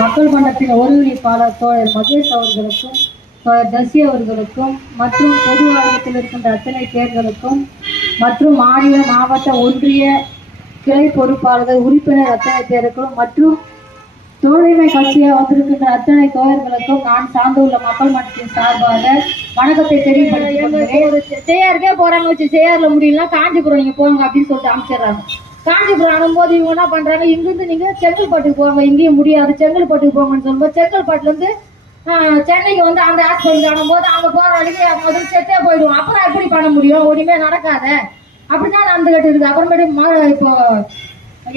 மக்கள் மன்றத்தின் ஒருங்கிணைப்பாளர் தோழர் மகேஷ் அவர்களுக்கும் தோழர் தசி அவர்களுக்கும் மற்றும் பொது ஆய்வகத்தில் இருக்கின்ற அத்தனை பேர்களுக்கும் மற்றும் மாநில மாவட்ட ஒன்றிய கிளை பொறுப்பாளர்கள் உறுப்பினர் அத்தனை பேருக்கும் மற்றும் தோழமை கட்சியாக வந்திருக்கின்ற அத்தனை தோழர்களுக்கும் நான் சார்ந்துள்ள மக்கள் மன்றத்தின் சார்பாக வணக்கத்தை தெரிவிப்பேன். செய்யாருக்கே போறாங்க வச்சு செய்யாறுல முடியலாம் காஞ்சிபுரம் நீங்க போங்க அப்படின்னு சொல்லிட்டு அமைச்சிடறாங்க. காஞ்சிபுரம் அனும்போது இவங்க என்ன பண்றாங்க, இங்கிருந்து நீங்க செங்கல்பட்டுக்கு போங்க, இங்கேயும் முடியாது செங்கல்பட்டுக்கு போங்கன்னு சொல்லும்போது செங்கல்பட்டுல இருந்து சென்னைக்கு வந்து அந்த ஹாஸ்பிட்டலுக்கு அனும்போது அங்க போற வரைக்கும் முதல்ல செத்தே போயிடுவோம். அப்புறம் எப்படி பண்ண முடியும், ஒன்றுமே நடக்காத அப்படிதான் நடந்துகிட்டு இருக்குது. அப்புறமேட்டு இப்போ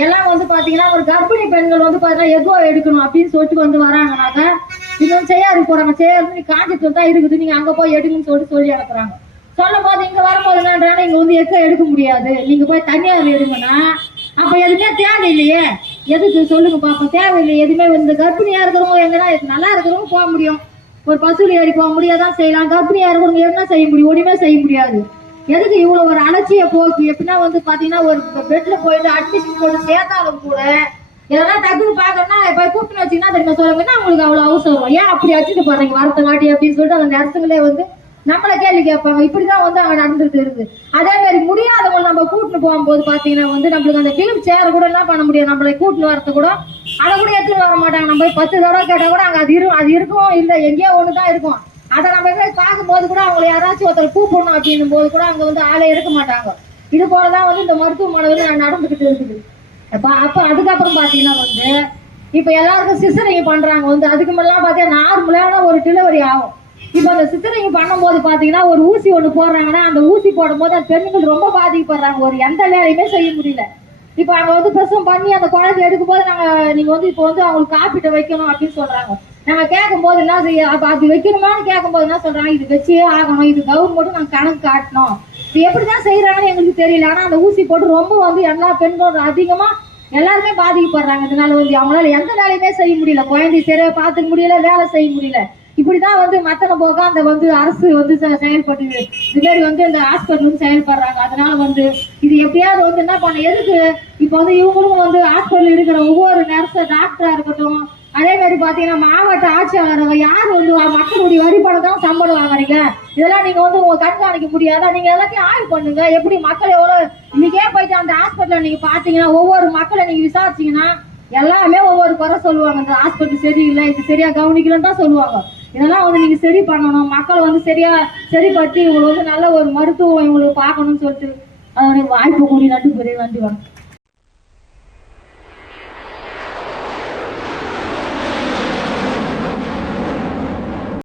எல்லாம் வந்து பாத்தீங்கன்னா ஒரு கர்ப்பிணி பெண்கள் வந்து பாத்தீங்கன்னா எகோ எடுக்கணும் அப்படின்னு சொல்லிட்டு வந்து வராங்கனாக்கா இது வந்து செய்யாருக்கு போறாங்க. செய்யாரு நீ காஞ்சிபுரம் தான் இருக்குது, நீங்க அங்க போய் எடுங்கன்னு சொல்லிட்டு சொல்லி அனுப்புறாங்க. சொல்லும் போது இங்க வரும்போது என்னன்றாங்க, இங்க வந்து எக்கோ எடுக்க முடியாது, நீங்க போய் தனியார் எடுங்கன்னா அப்ப எதுவுமே தேவையில்லையே, எதுக்கு சொல்லுங்க பாப்போம், தேவையில்லையே எதுவுமே. இந்த கர்ப்பிணியா இருக்கிறவங்க எங்கன்னா நல்லா இருக்கிறவங்க போக முடியும், ஒரு பசுல ஏறி போக முடியாதான் செய்யலாம். கர்ப்பிணியா இருக்கிறவங்க என்ன செய்ய முடியும், ஒண்ணுமே செய்ய முடியாது. எதுக்கு இவ்வளவு ஒரு அலட்சிய போக்கு? எப்படின்னா வந்து பாத்தீங்கன்னா ஒரு பெட்ல போயிட்டு அட்மிஷன் போட்டு சேர்த்தாலும் கூட இதெல்லாம் டக்குன்னு பாக்கணும்னா போய் கூப்பிட்டு வச்சீங்கன்னா தெரியுமா சொல்லுங்கன்னா உங்களுக்கு அவ்வளவு அவசரம், ஏன் அப்படி வச்சுட்டு போறீங்க வரத்த காட்டி அப்படின்னு சொல்லிட்டு அந்த நர்ஸுங்களே வந்து நம்மள கேள்வி கேட்பாங்க. இப்படிதான் வந்து அங்க நடந்துட்டு இருக்கு. அதே மாதிரி முடியாதவங்க நம்ம கூட்டிட்டு போகும்போது பாத்தீங்கன்னா வந்து நம்மளுக்கு அந்த பிலிம் சேர கூட என்ன பண்ண முடியும், நம்மளை கூட்டிட்டு வரது கூட அதை கூட எடுத்துட்டு வர மாட்டாங்க. நம்ம 10 தடவை கேட்டா கூட அங்க அது இருக்கும் இல்ல எங்கேயோ ஒண்ணுதான் இருக்கும். அதை நம்ம பார்க்கும் போது கூட அவங்களை யாராச்சும் ஒருத்தர் கூப்பிடணும் அப்படின்னும் போது கூட அங்க வந்து ஆளே எடுக்க மாட்டாங்க. இது போலதான் வந்து இந்த மருத்துவமனை வந்து நடந்துகிட்டு இருக்குது. அப்ப அதுக்கப்புறம் பாத்தீங்கன்னா வந்து இப்ப எல்லாருக்கும் சிசரிங் பண்றாங்க வந்து அதுக்கு மேலாம் பாத்தீங்கன்னா நார்மலான ஒரு டெலிவரி ஆகும். இப்ப அந்த சிசரிங் பண்ணும் போது பாத்தீங்கன்னா ஒரு ஊசி ஒண்ணு போடுறாங்கன்னா அந்த ஊசி போடும் போது அந்த பெண்கள் ரொம்ப பாதிக்கப்படுறாங்க, ஒரு எந்த வேலையுமே செய்ய முடியல. இப்ப அங்க வந்து பிரசவம் பண்ணி அந்த குழந்தை எடுக்கும் போது நீங்க வந்து இப்ப வந்து அவங்களுக்கு காப்பீட்டை வைக்கணும் அப்படின்னு சொல்றாங்க. நாங்க கேட்கும் போது என்ன செய்ய, அப்ப அது வைக்கணுமான்னு கேட்கும் போது என்ன சொல்றாங்க, இது வச்சே ஆகணும், இது கவர்மெண்ட் நாங்க கணக்கு காட்டணும். இது எப்படிதான் செய்யறாங்கன்னு எங்களுக்கு தெரியல. ஆனா அந்த ஊசி போட்டு ரொம்ப வந்து எல்லா பெண்களும் அதிகமா எல்லாருமே பாதிக்கப்படுறாங்க. இதனால வந்து அவங்களால எந்த வேலையுமே செய்ய முடியல, குழந்தை சரியா பாத்துக்க முடியல, வேலை செய்ய முடியல. இப்படிதான் வந்து மத்தன போக அந்த வந்து அரசு வந்து செயல்பட்டு இது மாதிரி வந்து இந்த ஹாஸ்பிட்டல் வந்து செயல்படுறாங்க. அதனால வந்து இது எப்படியாவது வந்து என்ன பண்ண, எதுக்கு இப்ப வந்து இவங்களும் வந்து ஹாஸ்பிட்டல் இருக்கிற ஒவ்வொரு நர்ஸ் டாக்டரா இருக்கட்டும், அதே மாதிரி பாத்தீங்கன்னா மாவட்ட ஆட்சியாளர் யார் வந்து மக்களுடைய வரிப்பணம் தான் சம்பளம் வாங்குறீங்க, இதெல்லாம் நீங்க வந்து உங்க கண்காணிக்க முடியாதா? நீங்க எல்லாத்தையும் ஆய்வு பண்ணுங்க. எப்படி மக்கள் எவ்வளவு இன்னைக்கே போயிட்டு அந்த ஹாஸ்பிட்டல் நீங்க பாத்தீங்கன்னா ஒவ்வொரு மக்களை நீங்க விசாரிச்சீங்கன்னா எல்லாமே ஒவ்வொரு குறை சொல்லுவாங்க, இந்த ஹாஸ்பிட்டல் சரியில்லை, இது சரியா கவனிக்கலன்னு தான் சொல்லுவாங்க. இதெல்லாம் வந்து நீங்க சரி பண்ணணும், மக்கள் வந்து சரிப்படுத்தி இவங்களுக்கு வந்து நல்ல ஒரு மருத்துவம் இவங்களுக்கு பார்க்கணும்னு சொல்லிட்டு அதோடைய வாய்ப்பு கூடி நன்றி வணக்கம்.